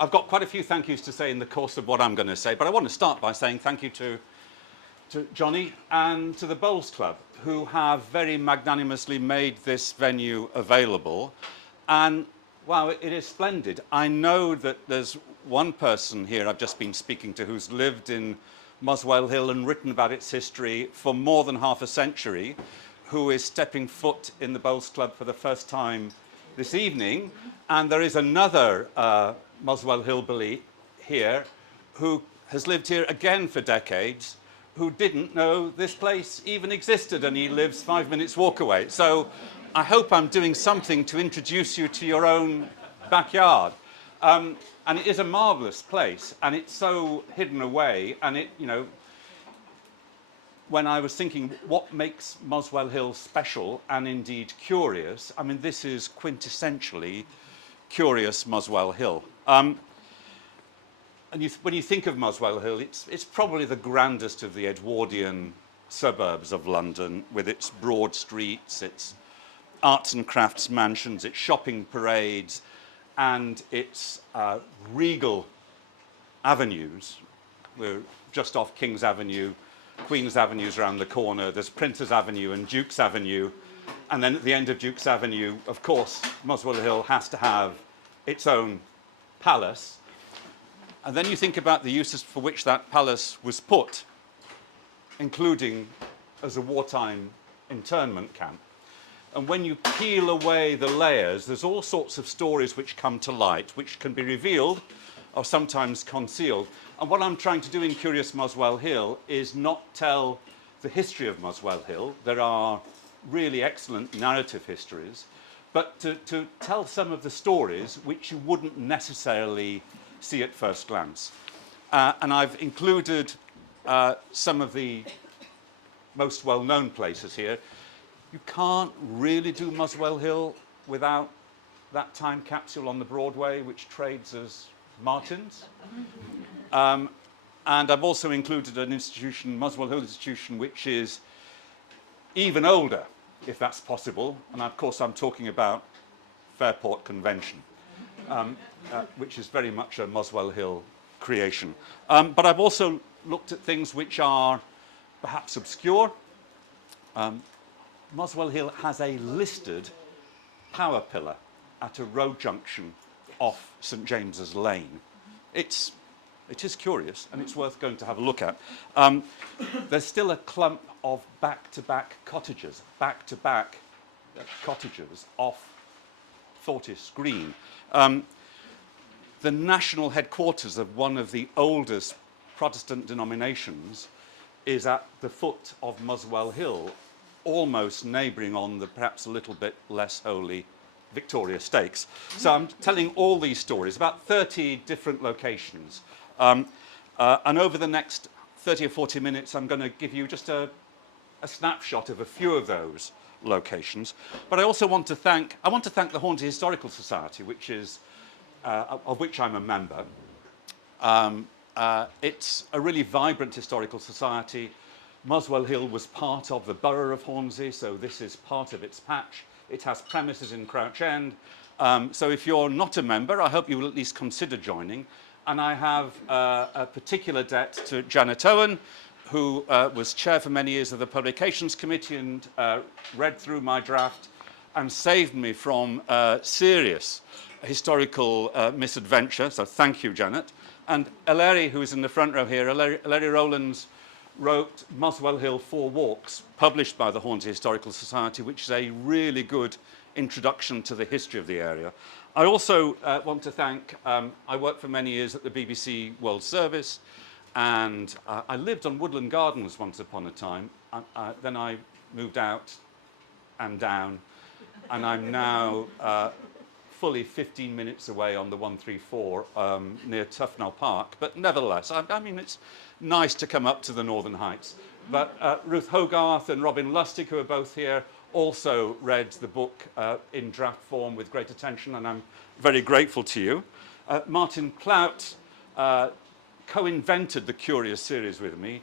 I've got quite a few thank yous to say in the course of what I'm going to say, but I want to start by saying thank you to Johnny and to the Bowls Club, who have very magnanimously made this venue available. And, wow, it is splendid. I know that there's one person here I've just been speaking to who's lived in Muswell Hill and written about its history for more than half a century, who is stepping foot in the Bowls Club for the first time this evening. And there is another Muswell hillbilly here who has lived here again for decades, who didn't know this place even existed, and he lives 5 minutes walk away. So I hope I'm doing something to introduce you to your own backyard. And it is a marvelous place, and it's so hidden away, and it, you know, when I was thinking what makes Muswell Hill special and indeed curious, I mean, this is quintessentially curious Muswell Hill. And when you think of Muswell Hill, it's probably the grandest of the Edwardian suburbs of London, with its broad streets, its arts and crafts mansions, its shopping parades, and its regal avenues. We're just off King's Avenue. Queen's Avenue's around the corner. There's Prince's Avenue and Duke's Avenue. And then at the end of Duke's Avenue, of course, Muswell Hill has to have its own palace. And then you think about the uses for which that palace was put, including as a wartime internment camp. And when you peel away the layers, there's all sorts of stories which come to light, which can be revealed or sometimes concealed. And what I'm trying to do in Curious Muswell Hill is not tell the history of Muswell Hill. There are really excellent narrative histories, but to tell some of the stories which you wouldn't necessarily see at first glance. And I've included some of the most well-known places here. You can't really do Muswell Hill without that time capsule on the Broadway, which trades as Martin's. And I've also included an institution, Muswell Hill Institution, which is even older, if that's possible. And of course, I'm talking about Fairport Convention, which is very much a Muswell Hill creation. But I've also looked at things which are perhaps obscure. Muswell Hill has a listed power pillar at a road junction off St James's Lane. It is curious, and it's worth going to have a look at. There's still a clump of back-to-back cottages off Fortis Green. The national headquarters of one of the oldest Protestant denominations is at the foot of Muswell Hill, almost neighbouring on the perhaps a little bit less holy Victoria Stakes. So I'm telling all these stories, about 30 different locations. And over the next 30 or 40 minutes, I'm going to give you just a snapshot of a few of those locations. But I also want to thank the Hornsey Historical Society, which is, of which I'm a member. It's a really vibrant historical society. Muswell Hill was part of the borough of Hornsey, so this is part of its patch. It has premises in Crouch End. So if you're not a member, I hope you will at least consider joining. And I have a particular debt to Janet Owen, who was chair for many years of the Publications Committee and read through my draft and saved me from serious historical misadventure. So thank you, Janet. And Ellery, who is in the front row here, Ellery Rowlands wrote Muswell Hill 4 Walks, published by the Hornsey Historical Society, which is a really good introduction to the history of the area. I also want to thank, I worked for many years at the BBC World Service, and I lived on Woodland Gardens once upon a time. Then I moved out and down, and I'm now fully 15 minutes away on the 134 near Tufnell Park. But nevertheless, I mean, it's nice to come up to the Northern Heights. But Ruth Hogarth and Robin Lustig, who are both here, also read the book in draft form with great attention, and I'm very grateful to you. Martin Clout co-invented the Curious series with me.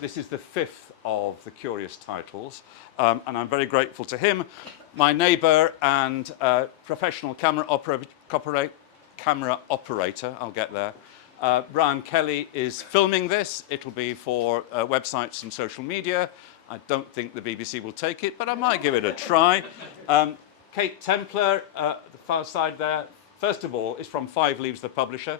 This is the 5th of the Curious titles, and I'm very grateful to him. My neighbour and professional camera camera operator. I'll get there. Brian Kelly is filming this. It'll be for websites and social media. I don't think the BBC will take it, but I might give it a try. Kate Templar, the far side there, first of all, is from Five Leaves, the publisher,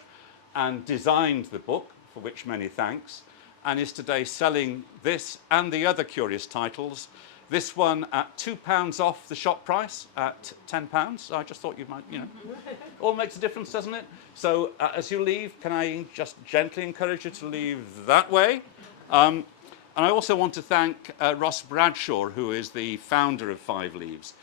and designed the book, for which many thanks, and is today selling this and the other curious titles. This one at £2 off the shop price at £10. I just thought you might, all makes a difference, doesn't it? So as you leave, can I just gently encourage you to leave that way? And I also want to thank Ross Bradshaw, who is the founder of Five Leaves.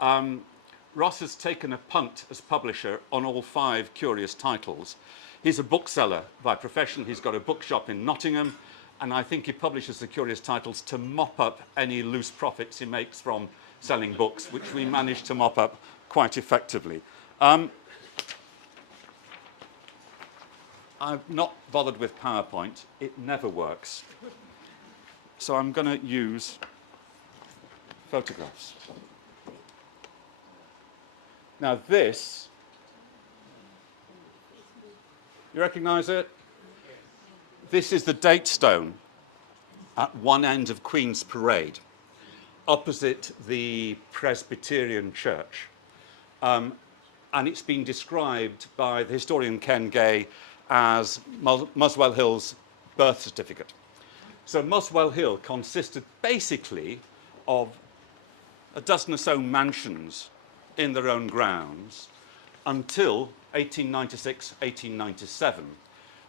Ross has taken a punt as publisher on all 5 curious titles. He's a bookseller by profession. He's got a bookshop in Nottingham, and I think he publishes the curious titles to mop up any loose profits he makes from selling books, which we managed to mop up quite effectively. I've not bothered with PowerPoint. It never works. So I'm going to use photographs. Now this, you recognize it? This is the date stone at one end of Queen's Parade, opposite the Presbyterian Church. And it's been described by the historian Ken Gay as Muswell Hill's birth certificate. So Muswell Hill consisted basically of a dozen or so mansions in their own grounds until 1896, 1897,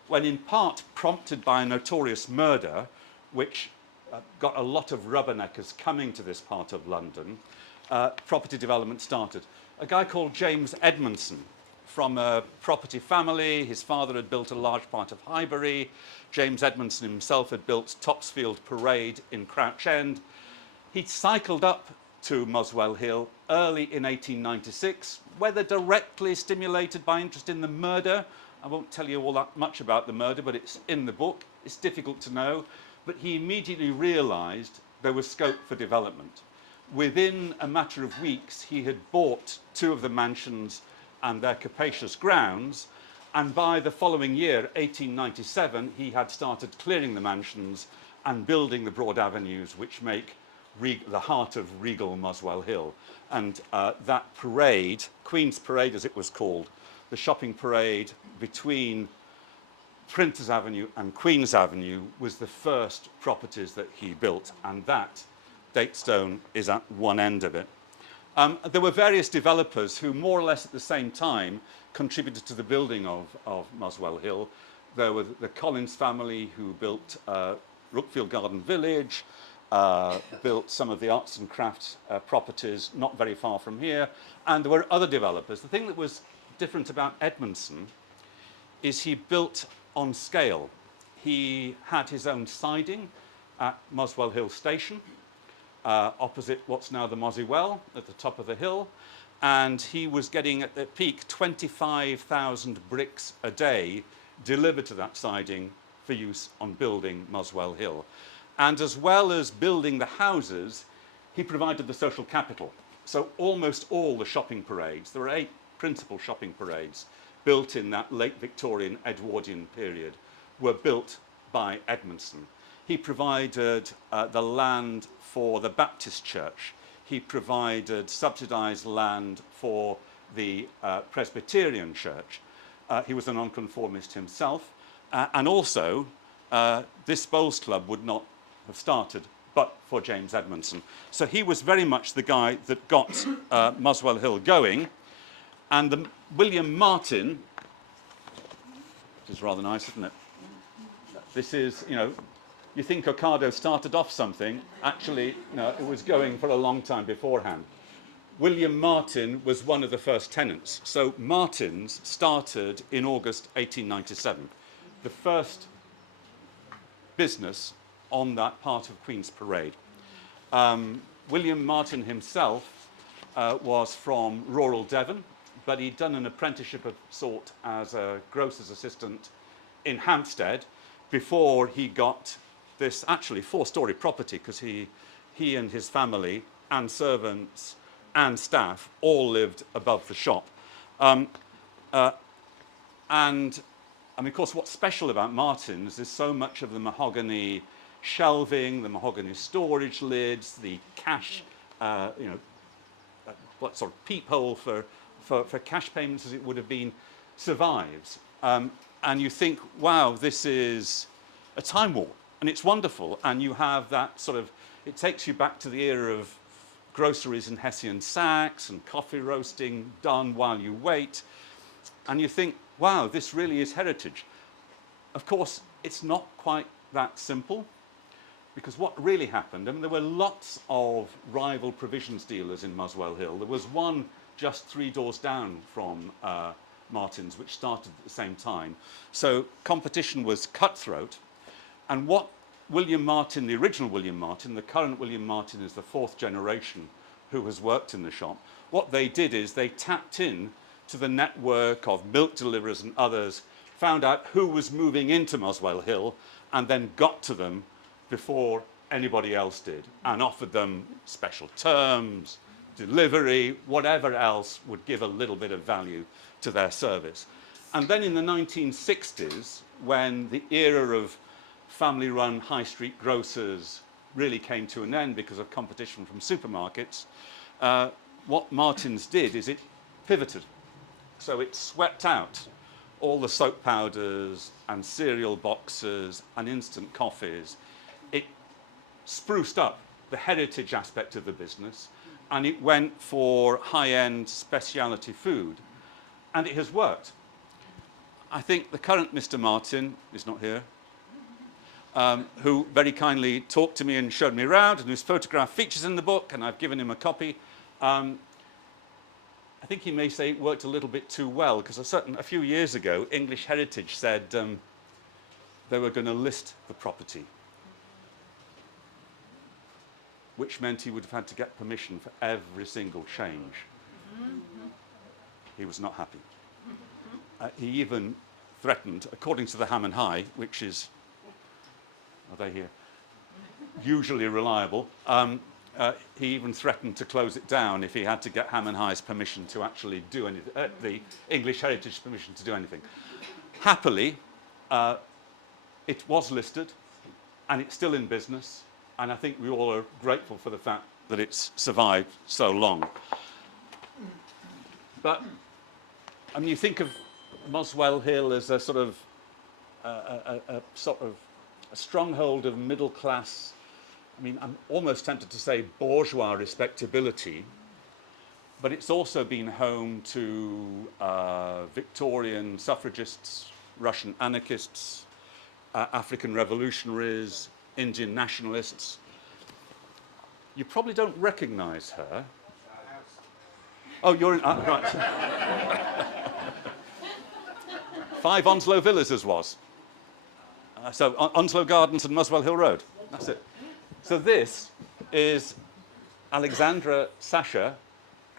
when in part prompted by a notorious murder, which got a lot of rubberneckers coming to this part of London, property development started. A guy called James Edmondson, from a property family. His father had built a large part of Highbury. James Edmondson himself had built Topsfield Parade in Crouch End. He'd cycled up to Muswell Hill early in 1896, whether directly stimulated by interest in the murder. I won't tell you all that much about the murder, but it's in the book. It's difficult to know. But he immediately realized there was scope for development. Within a matter of weeks, he had bought 2 of the mansions and their capacious grounds, and by the following year, 1897, he had started clearing the mansions and building the broad avenues which make the heart of regal Muswell Hill. And that parade, Queen's Parade as it was called, the shopping parade between Printers Avenue and Queen's Avenue, was the first properties that he built, and that date stone is at one end of it. There were various developers who more or less at the same time contributed to the building of Muswell Hill. There were the Collins family who built Rookfield Garden Village, built some of the arts and crafts properties not very far from here, and there were other developers. The thing that was different about Edmondson is he built on scale. He had his own siding at Muswell Hill Station, opposite what's now the Muswell at the top of the hill, and he was getting at the peak 25,000 bricks a day delivered to that siding for use on building Muswell Hill. And as well as building the houses, he provided the social capital. So almost all the shopping parades, there are 8 principal shopping parades built in that late Victorian Edwardian period, were built by Edmondson. He provided the land for the Baptist church. He provided subsidized land for the Presbyterian church. He was a nonconformist himself. And also, this bowls club would not have started but for James Edmondson. So he was very much the guy that got Muswell Hill going. And William Martin, which is rather nice, isn't it? This is, you think Ocado started off something. Actually, no, it was going for a long time beforehand. William Martin was one of the first tenants. So Martins started in August 1897. The first business on that part of Queen's Parade. William Martin himself was from rural Devon, but he'd done an apprenticeship of sort as a grocer's assistant in Hampstead before he got this actually 4-story property, because he and his family and servants and staff all lived above the shop. And I mean, of course, what's special about Martin's is so much of the mahogany shelving, the mahogany storage lids, the cash, what sort of peephole for cash payments as it would have been, survives. And you think, wow, this is a time warp, and it's wonderful. And you have that sort of, it takes you back to the era of groceries and Hessian sacks and coffee roasting done while you wait. And you think, wow, this really is heritage. Of course, it's not quite that simple, because what really happened, I mean, there were lots of rival provisions dealers in Muswell Hill. There was one just 3 doors down from Martin's, which started at the same time. So competition was cutthroat. And what William Martin, the original William Martin, the current William Martin is the 4th generation who has worked in the shop. What they did is they tapped in to the network of milk deliverers and others, found out who was moving into Muswell Hill, and then got to them before anybody else did, and offered them special terms, delivery, whatever else would give a little bit of value to their service. And then in the 1960s, when the era of family-run high street grocers really came to an end because of competition from supermarkets, what Martin's did is it pivoted. So it swept out all the soap powders and cereal boxes and instant coffees. It spruced up the heritage aspect of the business, and it went for high-end specialty food, and it has worked. I think the current Mr. Martin is not here, who very kindly talked to me and showed me around, and whose photograph features in the book, and I've given him a copy. I think he may say it worked a little bit too well, because a few years ago, English Heritage said they were going to list the property, which meant he would have had to get permission for every single change. He was not happy. He even threatened, according to the Ham and High, which is, are they here? Usually reliable. He even threatened to close it down if he had to get Ham and High's permission to actually do anything, the English Heritage permission to do anything. Happily, it was listed, and it's still in business, and I think we all are grateful for the fact that it's survived so long. But, I mean, you think of Muswell Hill as a sort of a stronghold of middle class. I mean, I'm almost tempted to say bourgeois respectability, but it's also been home to Victorian suffragists, Russian anarchists, African revolutionaries, Indian nationalists. You probably don't recognize her. Oh, you're in, right. 5 Onslow Villas as was. So Onslow Gardens and Muswell Hill Road. That's it. So this is Alexandra Sasha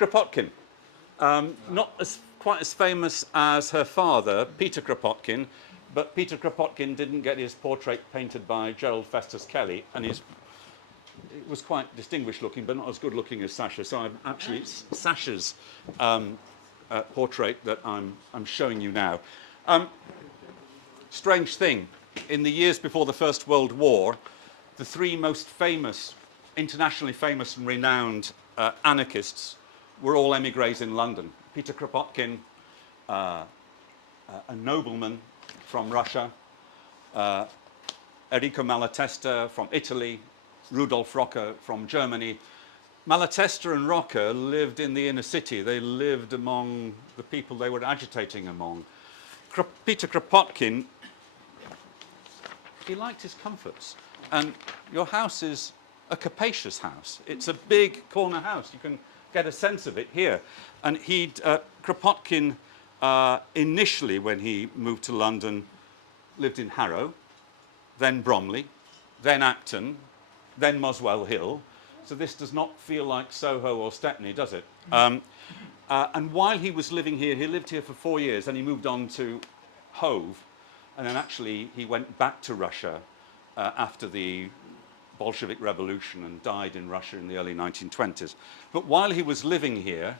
Kropotkin. Not quite as famous as her father, Peter Kropotkin, but Peter Kropotkin didn't get his portrait painted by Gerald Festus Kelly, and it was quite distinguished looking, but not as good looking as Sasha. So it's Sasha's portrait that I'm showing you now. Strange thing, in the years before the First World War, the 3 most famous, internationally famous and renowned anarchists were all emigres in London. Peter Kropotkin, a nobleman from Russia, Enrico Malatesta from Italy, Rudolf Rocker from Germany. Malatesta and Rocker lived in the inner city. They lived among the people they were agitating among. Peter Kropotkin, he liked his comforts. And your house is a capacious house. It's a big corner house. You can get a sense of it here. And Kropotkin, initially when he moved to London, lived in Harrow, then Bromley, then Acton, then Muswell Hill. So this does not feel like Soho or Stepney, does it? And while he was living here, he lived here for 4 years, and he moved on to Hove, and then actually he went back to Russia after the Bolshevik Revolution and died in Russia in the early 1920s. But while he was living here,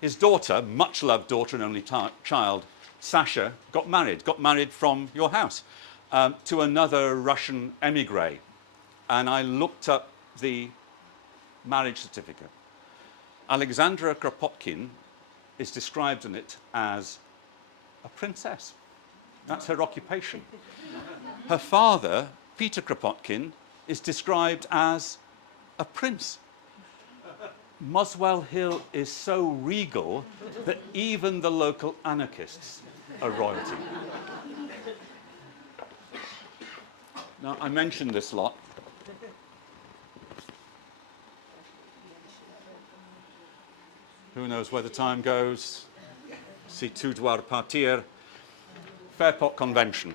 his daughter, much-loved daughter and only child, Sasha got married from your house to another Russian emigre. And I looked up the marriage certificate. Alexandra Kropotkin is described in it as a princess. That's her occupation. Her father, Peter Kropotkin, is described as a prince. Muswell Hill is so regal that even the local anarchists are royalty. Now, I mentioned this lot. Who knows where the time goes? Si tu dois partir. Fairport Convention.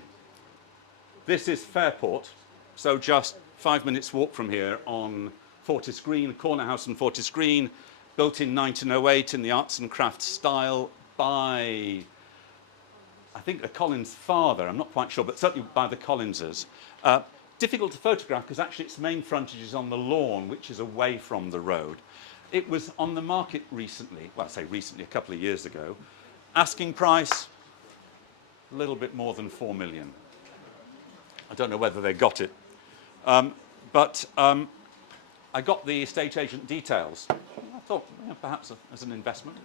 This is Fairport, so just 5 minutes walk from here on Fortis Green, corner house on Fortis Green, built in 1908 in the arts and crafts style by, I think, the Collins father, I'm not quite sure, but certainly by the Collinses. Difficult to photograph because actually its main frontage is on the lawn, which is away from the road. It was on the market recently, well, I say recently, a couple of years ago. Asking price, a little bit more than 4 million. I don't know whether they got it. But I got the estate agent details. I thought, perhaps as an investment.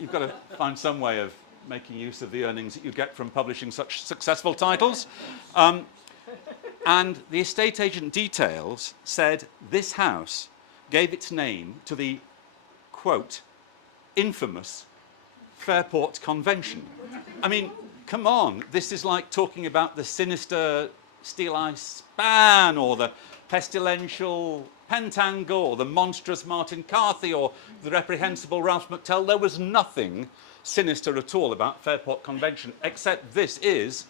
You've got to find some way of making use of the earnings that you get from publishing such successful titles. And the estate agent details said this house gave its name to the, quote, infamous Fairport Convention. I mean, come on, this is like talking about the sinister Steel Eye Span or the pestilential Pentangle or the monstrous Martin Carthy or the reprehensible Ralph McTell. There was nothing sinister at all about Fairport Convention, except this is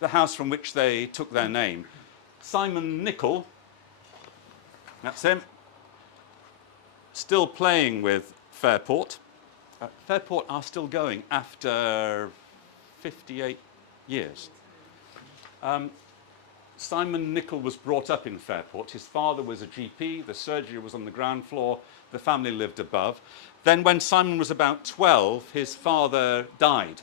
the house from which they took their name. Simon Nicol, that's him, still playing with Fairport. Fairport are still going after 58 years. Simon Nicol was brought up in Fairport. His father was a GP, the surgery was on the ground floor, the family lived above. Then when Simon was about 12, his father died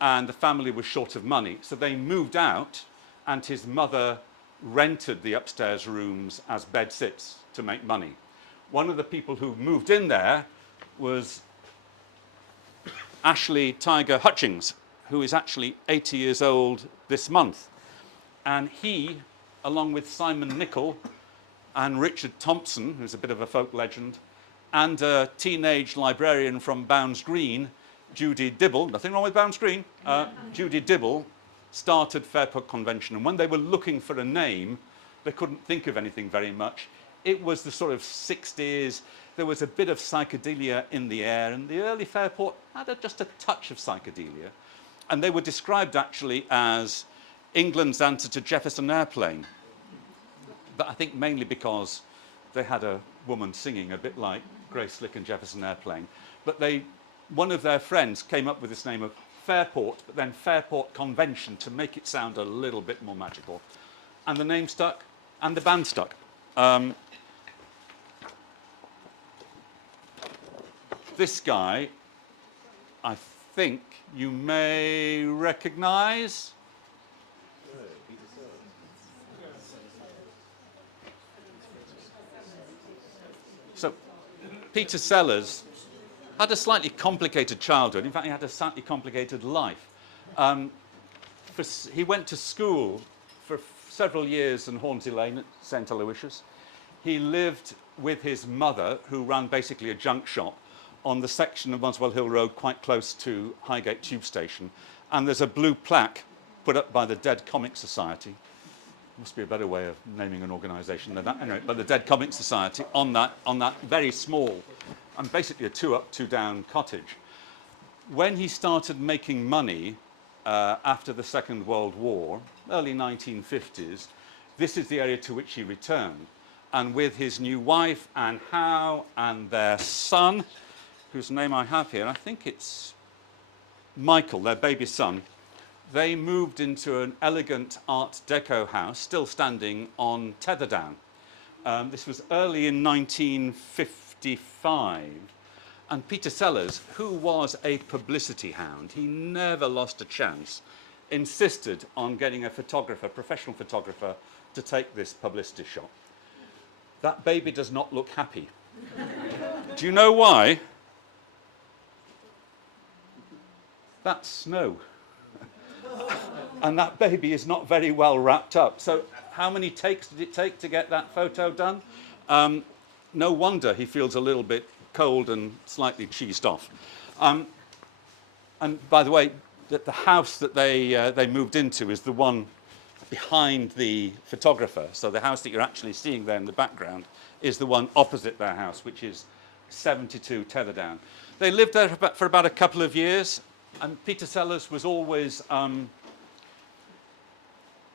and the family was short of money. So they moved out and his mother rented the upstairs rooms as bedsits to make money. One of the people who moved in there was Ashley Tiger Hutchings, who is actually 80 years old this month. And he, along with Simon Nicol and Richard Thompson, who's a bit of a folk legend, and a teenage librarian from Bounds Green, Judy Dibble, nothing wrong with Bounds Green, Judy Dibble, started Fairport Convention. And when they were looking for a name, they couldn't think of anything very much. It was the sort of 60s. There was a bit of psychedelia in the air, and the early Fairport had just a touch of psychedelia. And they were described actually as England's answer to Jefferson Airplane. But I think mainly because they had a woman singing a bit like Grace Slick and Jefferson Airplane. But one of their friends came up with this name of Fairport, but then Fairport Convention to make it sound a little bit more magical. And the name stuck, and the band stuck. This guy, I think you may recognize. So, Peter Sellers had a slightly complicated childhood. In fact, he had a slightly complicated life. He went to school for several years in Hornsey Lane at St. Aloysius. He lived with his mother, who ran basically a junk shop on the section of Muswell Hill Road quite close to Highgate Tube Station. And there's a blue plaque put up by the Dead Comic Society. Must be a better way of naming an organisation than that. Anyway, but the Dead Comic Society on that very small and basically a 2-up, 2-down cottage. When he started making money after the Second World War, early 1950s, this is the area to which he returned. And with his new wife, Anne Howe, and their son, whose name I have here, I think it's Michael, their baby son, they moved into an elegant Art Deco house, still standing on Tetherdown. This was early in 1955. And Peter Sellers, who was a publicity hound, he never lost a chance, insisted on getting a photographer, professional photographer, to take this publicity shot. That baby does not look happy. Do you know why? That's snow. And that baby is not very well wrapped up. So how many takes did it take to get that photo done? No wonder he feels a little bit cold and slightly cheesed off. And by the way, the house that they moved into is the one behind the photographer. So the house that you're actually seeing there in the background is the one opposite their house, which is 72 Tetherdown. They lived there for about a couple of years, and Peter Sellers was always,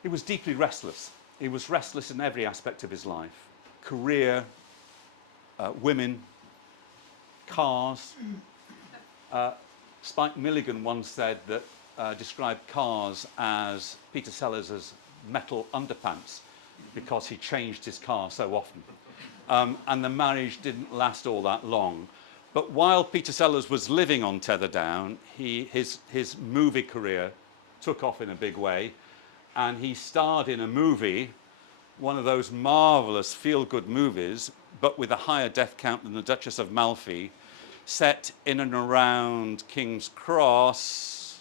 he was deeply restless. He was restless in every aspect of his life. Career, women, cars. Spike Milligan once said that, described cars as Peter Sellers' metal underpants because he changed his car so often. And the marriage didn't last all that long. But while Peter Sellers was living on Tetherdown, his movie career took off in a big way, and he starred in a movie, one of those marvelous feel-good movies, but with a higher death count than the Duchess of Malfi, set in and around King's Cross.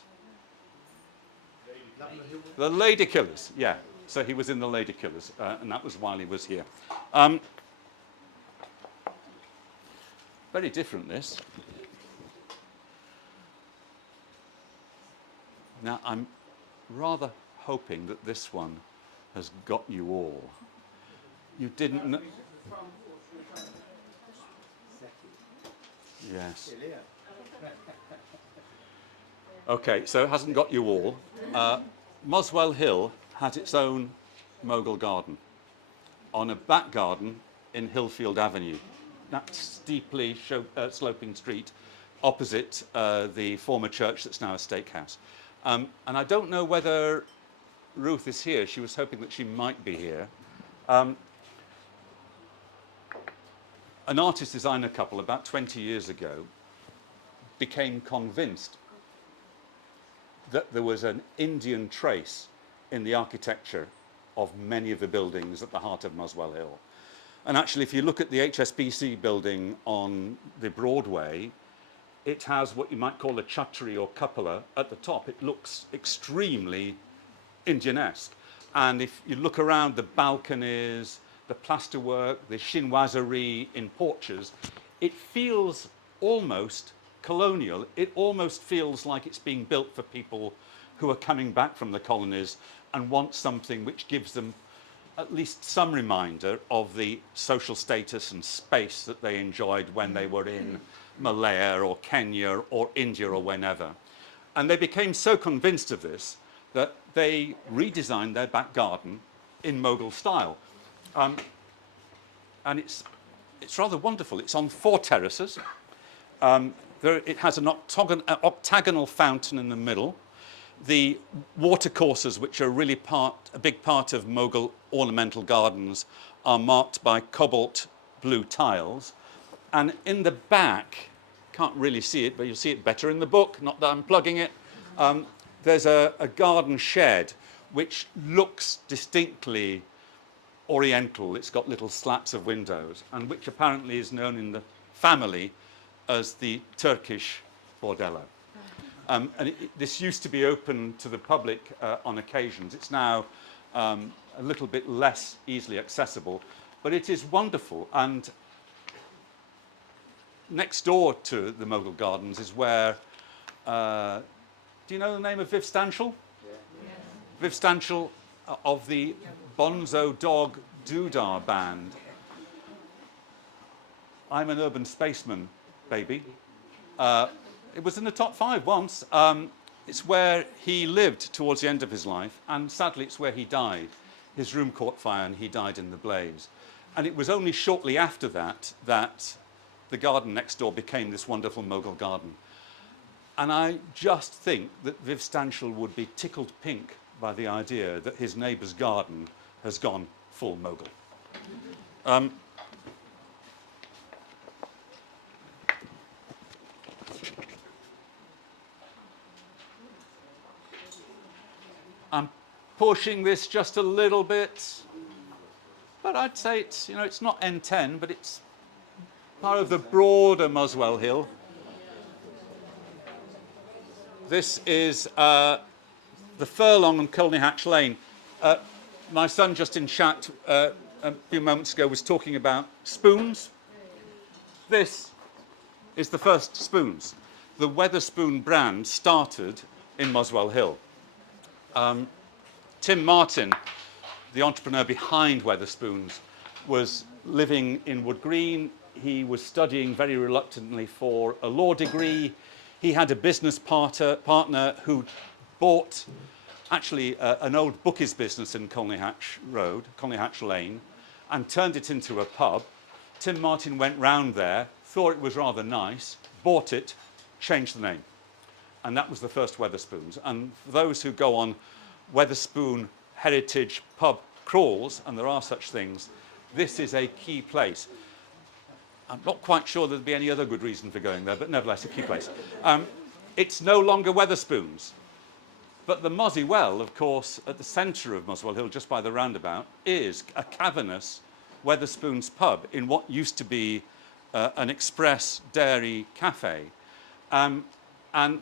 The Lady Killers, yeah. So he was in The Lady Killers, and that was while he was here. Very different, this. Now, I'm rather hoping that this one has got you all. You didn't know. Yes. Okay, so it hasn't got you all. Muswell Hill has its own Mogul garden on a back garden in Hillfield Avenue, that steeply sloping street opposite the former church that's now a steakhouse. And I don't know whether Ruth is here. She was hoping that she might be here. An artist-designer couple about 20 years ago became convinced that there was an Indian trace in the architecture of many of the buildings at the heart of Muswell Hill. And actually, if you look at the HSBC building on the Broadway, it has what you might call a chhatri or cupola at the top. It looks extremely Indianesque. And if you look around the balconies, the plasterwork, the chinoiserie in porches, it feels almost colonial. It almost feels like it's being built for people who are coming back from the colonies and want something which gives them at least some reminder of the social status and space that they enjoyed when they were in Malaya or Kenya or India or whenever. And they became so convinced of this that they redesigned their back garden in Mughal style. And it's rather wonderful. It's on 4 terraces. It has an octagonal fountain in the middle. The watercourses, which are really a big part of Mughal ornamental gardens, are marked by cobalt blue tiles. And in the back, can't really see it, but you'll see it better in the book, not that I'm plugging it. There's a garden shed which looks distinctly oriental. It's got little slats of windows, and which apparently is known in the family as the Turkish bordello. And this used to be open to the public on occasions. It's now a little bit less easily accessible, but it is wonderful. And next door to the Mughal Gardens is where, do you know the name of Viv Stanshall? Yeah. Viv Stanshall of the Bonzo Dog Doodah band. I'm an urban spaceman, baby. It was in the top 5 once. It's where he lived towards the end of his life, and sadly it's where he died. His room caught fire and he died in the blaze. And it was only shortly after that that the garden next door became this wonderful Mughal garden. And I just think that Viv Stanshall would be tickled pink by the idea that his neighbour's garden has gone full Mughal. I'm pushing this just a little bit, but I'd say it's, it's not N10, but it's part of the broader Muswell Hill. This is the Furlong and Colney Hatch Lane. My son just in chat a few moments ago was talking about spoons. This is the first spoons. The Wetherspoon brand started in Muswell Hill. Tim Martin, the entrepreneur behind Wetherspoons, was living in Wood Green. He was studying very reluctantly for a law degree. He had a business partner who bought actually an old bookies business in Colney Hatch Lane, and turned it into a pub. Tim Martin went round there, thought it was rather nice, bought it, changed the name. And that was the first Wetherspoons. And for those who go on Wetherspoon heritage pub crawls, and there are such things, this is a key place. I'm not quite sure there'd be any other good reason for going there, but nevertheless a key place. It's no longer Wetherspoons. But the Mozzie Well, of course, at the centre of Muswell Hill, just by the roundabout, is a cavernous Wetherspoons pub in what used to be an express dairy cafe. And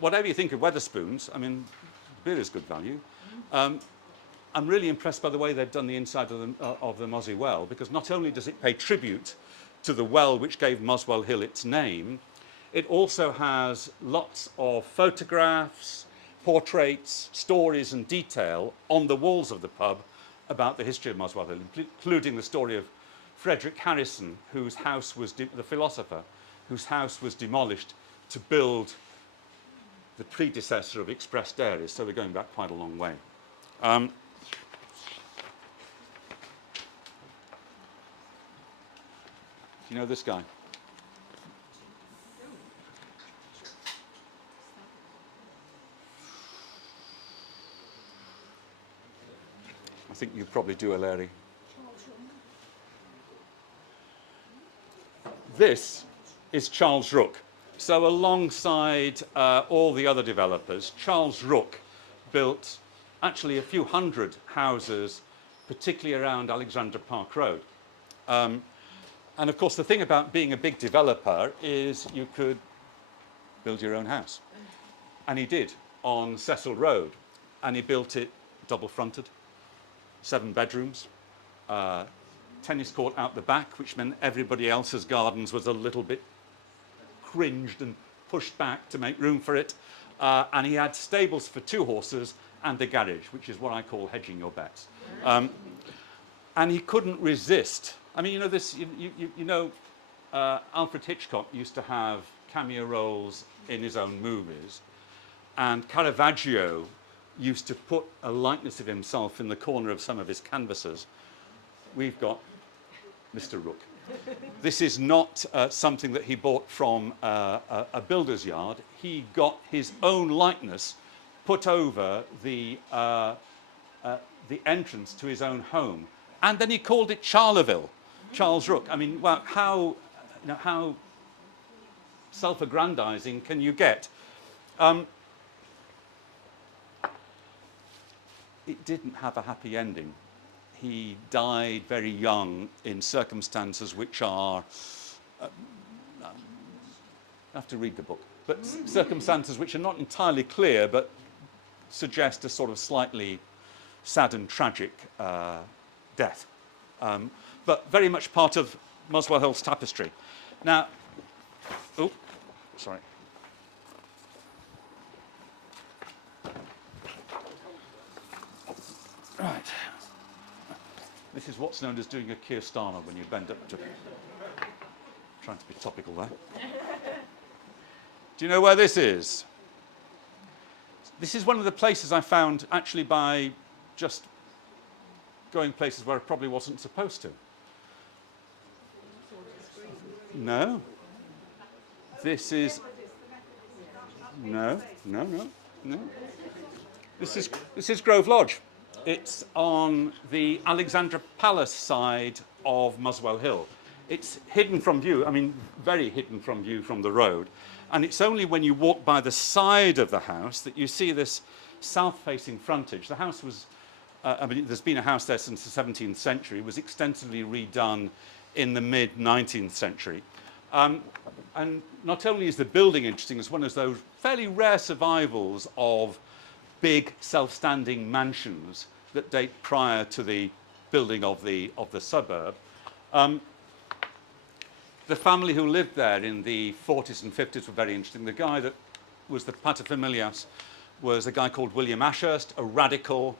whatever you think of Wetherspoons, I mean, beer is good value. I'm really impressed by the way they've done the inside of the Mozzie Well, because not only does it pay tribute to the well which gave Muswell Hill its name, it also has lots of photographs, portraits, stories and detail on the walls of the pub about the history of Muswell Hill, including the story of Frederick Harrison, whose house was, the philosopher, whose house was demolished to build the predecessor of express dairies. So we're going back quite a long way. Do you know this guy? I think you probably do, Larry. This is Charles Rook. So alongside all the other developers, Charles Rook built actually a few hundred houses, particularly around Alexandra Park Road. And of course, the thing about being a big developer is you could build your own house. And he did on Cecil Road. And he built it double-fronted, 7 bedrooms, tennis court out the back, which meant everybody else's gardens was a little bit cringed and pushed back to make room for it. And he had stables for 2 horses and a garage, which is what I call hedging your bets. And he couldn't resist. I mean, Alfred Hitchcock used to have cameo roles in his own movies. And Caravaggio used to put a likeness of himself in the corner of some of his canvases. We've got Mr. Rook. This is not something that he bought from a builder's yard. He got his own likeness put over the entrance to his own home. And then he called it Charleville, Charles Rook. I mean, well, how self-aggrandizing can you get? It didn't have a happy ending. He died very young in circumstances which are, I have to read the book, but circumstances which are not entirely clear, but suggest a sort of slightly sad and tragic death. But very much part of Muswell Hill's tapestry. Now, oh, sorry. Right. This is what's known as doing a Keir Starmer when you bend up to... Trying to be topical there. Do you know where this is? This is one of the places I found actually by just going places where I probably wasn't supposed to. No. This is... No. This is Grove Lodge. It's on the Alexandra Palace side of Muswell Hill. It's hidden from view, I mean, very hidden from view from the road. And it's only when you walk by the side of the house that you see this south-facing frontage. The house was, there's been a house there since the 17th century. It was extensively redone in the mid-19th century. And not only is the building interesting, it's one of those fairly rare survivals of big self-standing mansions that date prior to the building of the suburb. The family who lived there in the 40s and 50s were very interesting. The guy that was the paterfamilias was a guy called William Ashurst, a radical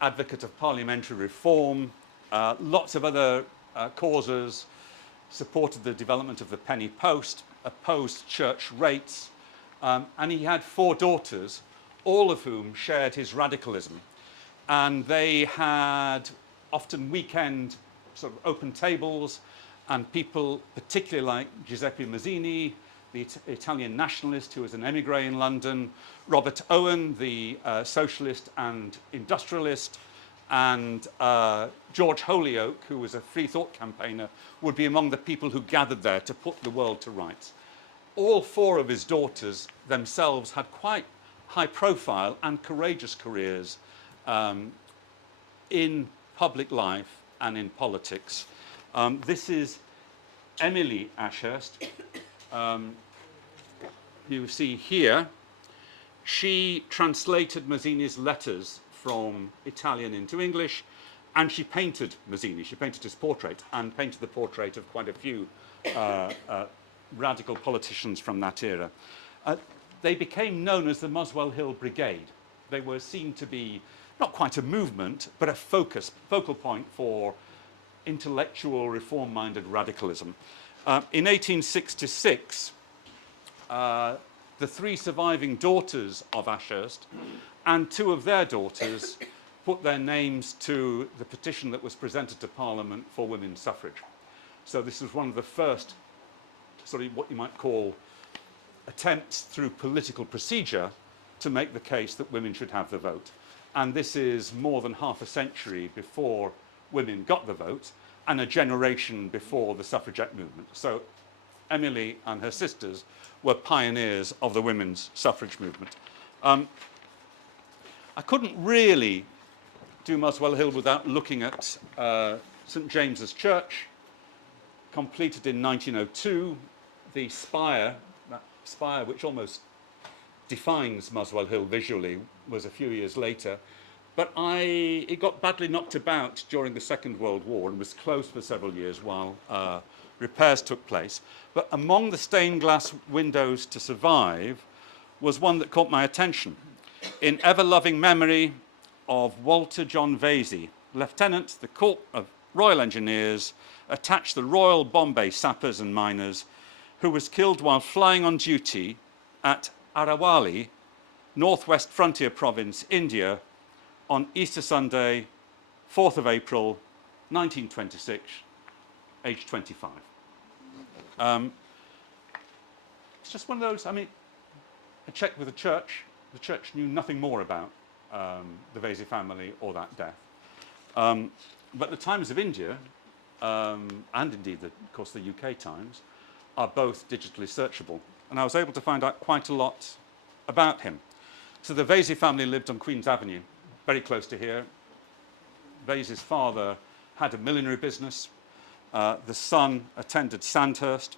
advocate of parliamentary reform, lots of other causes, supported the development of the penny post, opposed church rates, and he had 4 daughters, all of whom shared his radicalism. And they had often weekend sort of open tables, and people, particularly like Giuseppe Mazzini, the Italian nationalist who was an emigre in London, Robert Owen, the socialist and industrialist, and George Holyoake, who was a free thought campaigner, would be among the people who gathered there to put the world to rights. All 4 of his daughters themselves had quite high profile and courageous careers in public life and in politics. This is Emily Ashurst. You see here, she translated Mazzini's letters from Italian into English, and she painted Mazzini. She painted his portrait and painted the portrait of quite a few radical politicians from that era. They became known as the Muswell Hill Brigade. They were seen to be not quite a movement, but a focal point for intellectual, reform-minded radicalism. In 1866, the 3 surviving daughters of Ashurst and 2 of their daughters put their names to the petition that was presented to Parliament for women's suffrage. So this was one of the first, sort of what you might call, attempts through political procedure to make the case that women should have the vote. And this is more than half a century before women got the vote and a generation before the suffragette movement. So Emily and her sisters were pioneers of the women's suffrage movement. I couldn't really do Muswell Hill without looking at St. James's Church, completed in 1902. The spire, that spire which almost defines Muswell Hill visually, was a few years later. But it got badly knocked about during the Second World War and was closed for several years while repairs took place. But among the stained glass windows to survive was one that caught my attention. In ever-loving memory of Walter John Vasey, Lieutenant, the Corps of Royal Engineers, attached the Royal Bombay Sappers and Miners, who was killed while flying on duty at Arawali, Northwest Frontier Province, India, on Easter Sunday, 4th of April, 1926, age 25. It's just one of those, I checked with the church. The church knew nothing more about the Vasey family or that death. But the Times of India, and indeed, of course, the UK Times, are both digitally searchable. And I was able to find out quite a lot about him. So the Vasey family lived on Queen's Avenue, very close to here. Vasey's father had a millinery business. The son attended Sandhurst,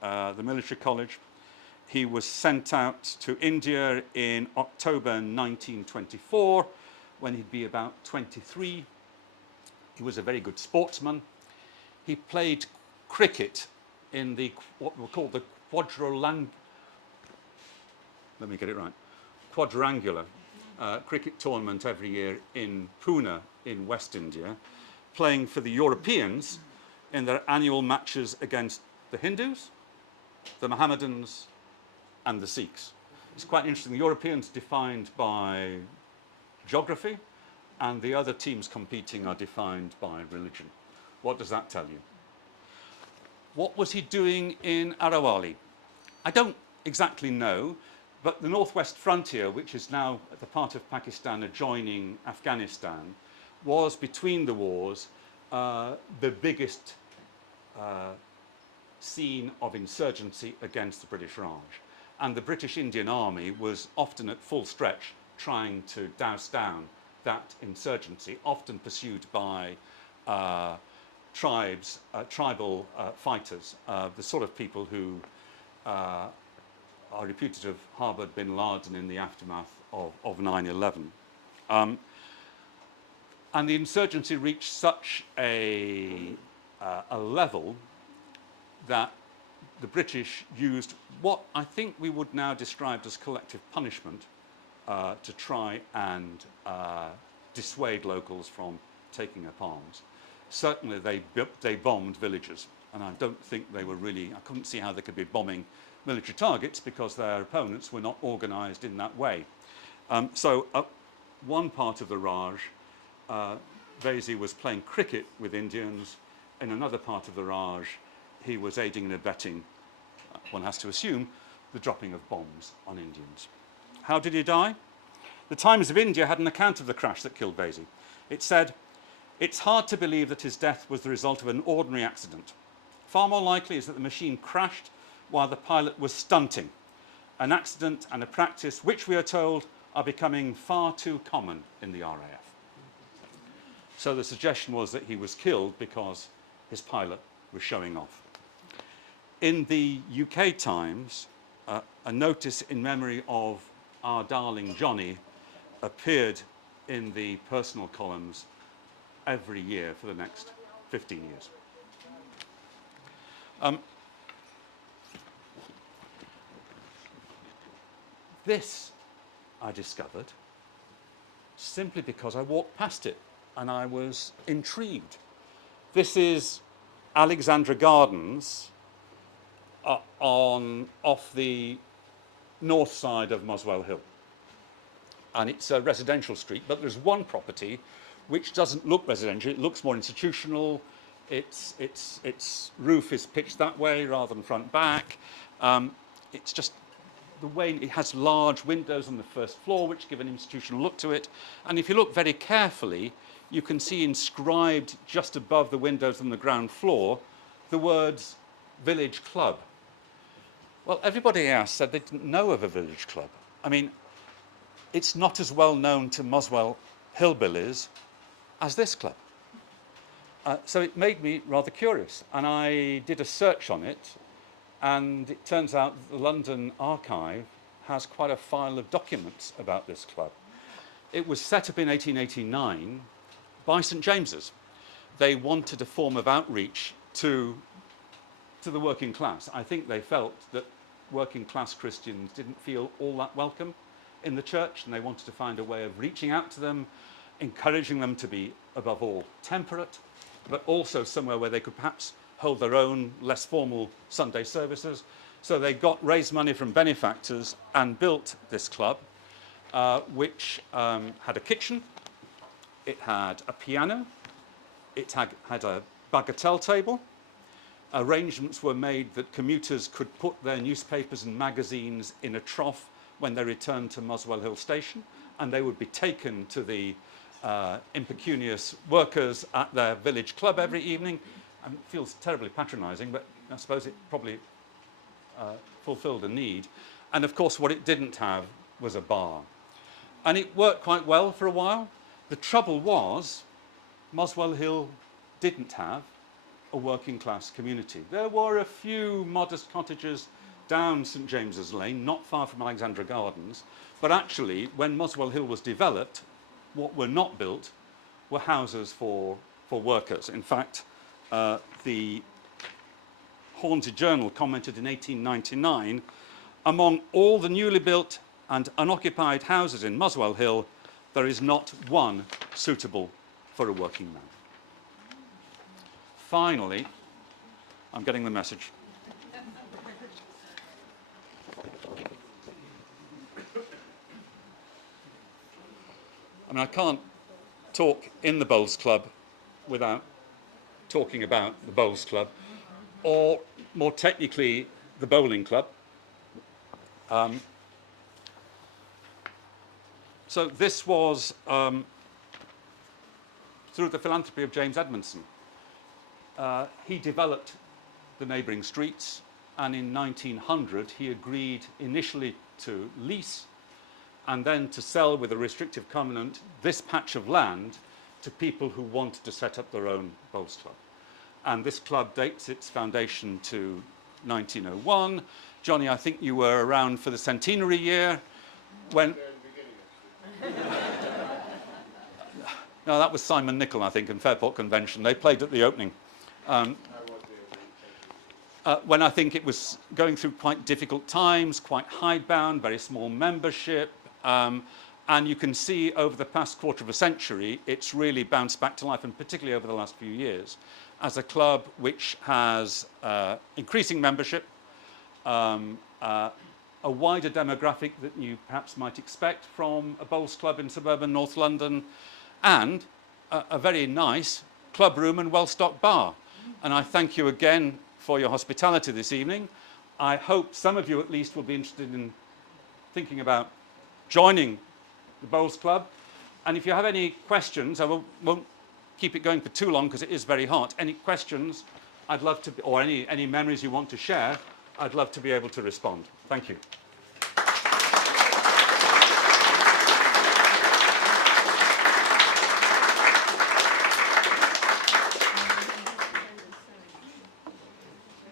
the military college. He was sent out to India in October 1924, when he'd be about 23. He was a very good sportsman. He played cricket in what were called the quadrangular cricket tournament every year in Pune in West India, playing for the Europeans in their annual matches against the Hindus, the Mohammedans, and the Sikhs. It's quite interesting. The Europeans defined by geography, and the other teams competing are defined by religion. What does that tell you? What was he doing in Arawali? I don't exactly know, but the northwest frontier, which is now the part of Pakistan adjoining Afghanistan, was between the wars the biggest scene of insurgency against the British Raj. And the British Indian Army was often at full stretch trying to douse down that insurgency, often pursued by tribal fighters, the sort of people who are reputed to have harbored bin Laden in the aftermath of 9/11. And the insurgency reached such a level that the British used what I think we would now describe as collective punishment to try and dissuade locals from taking up arms. Certainly they bombed villages, and I don't think they were really, I couldn't see how they could be bombing military targets because their opponents were not organised in that way. So one part of the Raj, Vesey was playing cricket with Indians. In another part of the Raj, he was aiding and abetting, one has to assume, the dropping of bombs on Indians. How did he die? The Times of India had an account of the crash that killed Vesey. It said, "It's hard to believe that his death was the result of an ordinary accident. Far more likely is that the machine crashed while the pilot was stunting, an accident and a practice which we are told are becoming far too common in the RAF." So the suggestion was that he was killed because his pilot was showing off. In the UK Times, a notice in memory of our darling Johnny appeared in the personal columns every year for the next 15 years. This I discovered simply because I walked past it and I was intrigued. This is Alexandra Gardens off the north side of Muswell Hill. And it's a residential street, but there's one property which doesn't look residential, it looks more institutional. Its roof is pitched that way rather than front back. It's just the way it has large windows on the first floor which give an institutional look to it. And if you look very carefully, you can see inscribed just above the windows on the ground floor the words Village Club. Well, everybody else said they didn't know of a village club. I mean, it's not as well known to Muswell hillbillies as this club. So it made me rather curious, and I did a search on it, and it turns out that the London Archive has quite a file of documents about this club. It was set up in 1889 by St James's. They wanted a form of outreach to the working class. I think they felt that working class Christians didn't feel all that welcome in the church, and they wanted to find a way of reaching out to them, encouraging them to be, above all, temperate, but also somewhere where they could perhaps hold their own less formal Sunday services. So they raised money from benefactors and built this club, which had a kitchen, it had a piano, it had a bagatelle table. Arrangements were made that commuters could put their newspapers and magazines in a trough when they returned to Muswell Hill Station, and they would be taken to the impecunious workers at their village club every evening. And it feels terribly patronising, but I suppose it probably fulfilled a need. And of course, what it didn't have was a bar. And it worked quite well for a while. The trouble was, Muswell Hill didn't have a working class community. There were a few modest cottages down St James's Lane, not far from Alexandra Gardens, but actually, when Muswell Hill was developed, what were not built were houses for workers. In fact, the Hornsey Journal commented in 1899, among all the newly built and unoccupied houses in Muswell Hill, there is not one suitable for a working man. Finally, I'm getting the message. I mean, I can't talk in the Bowls Club without talking about the Bowls Club, or more technically, the Bowling Club. So this was through the philanthropy of James Edmondson. He developed the neighbouring streets, and in 1900 he agreed initially to lease and then to sell with a restrictive covenant this patch of land to people who wanted to set up their own bowls club. And this club dates its foundation to 1901. Johnny, I think you were around for the centenary year when... No, that was Simon Nicol, I think, in Fairport Convention. They played at the opening. When I think it was going through quite difficult times, quite hidebound, very small membership. And you can see over the past quarter of a century, it's really bounced back to life, and particularly over the last few years, as a club which has increasing membership, a wider demographic that you perhaps might expect from a bowls club in suburban North London, and a very nice club room and well-stocked bar. And I thank you again for your hospitality this evening. I hope some of you at least will be interested in thinking about joining the bowls club. And if you have any questions, I won't keep it going for too long because it is very hot. Any questions I'd love to, or any memories you want to share, I'd love to be able to respond. Thank you.